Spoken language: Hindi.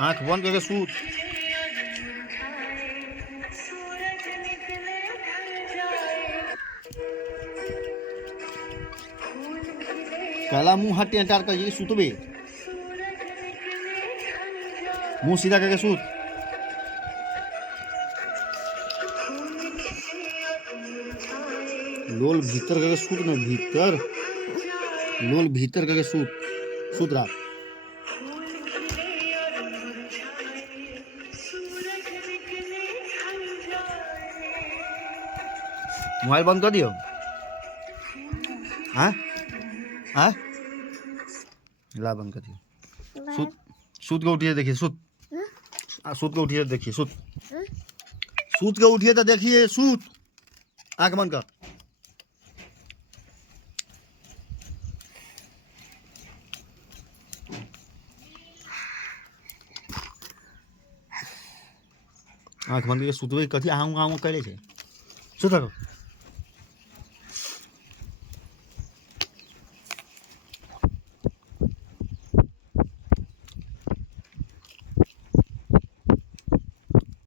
आँख बंद करके सूत। काला मुंह हटे टार कर सुतबे, मुंह सीधा करके सूत। लोल भीतर करके सूत न, भीतर लोल भीतर करके सूत। सूत रहा। मोबाइल बंद कर दियो। हाँ हाँ ला बंद कर दियो। सूत सूत के उठिए देखिए। सूत सूत के उठिए देखिए। सूत सूत के उठिए तो देखिए। सूत आंख बंद कर। आँख बंद करके सूतबे। कथी आऊँ आऊँ करे छे। सूत रहो।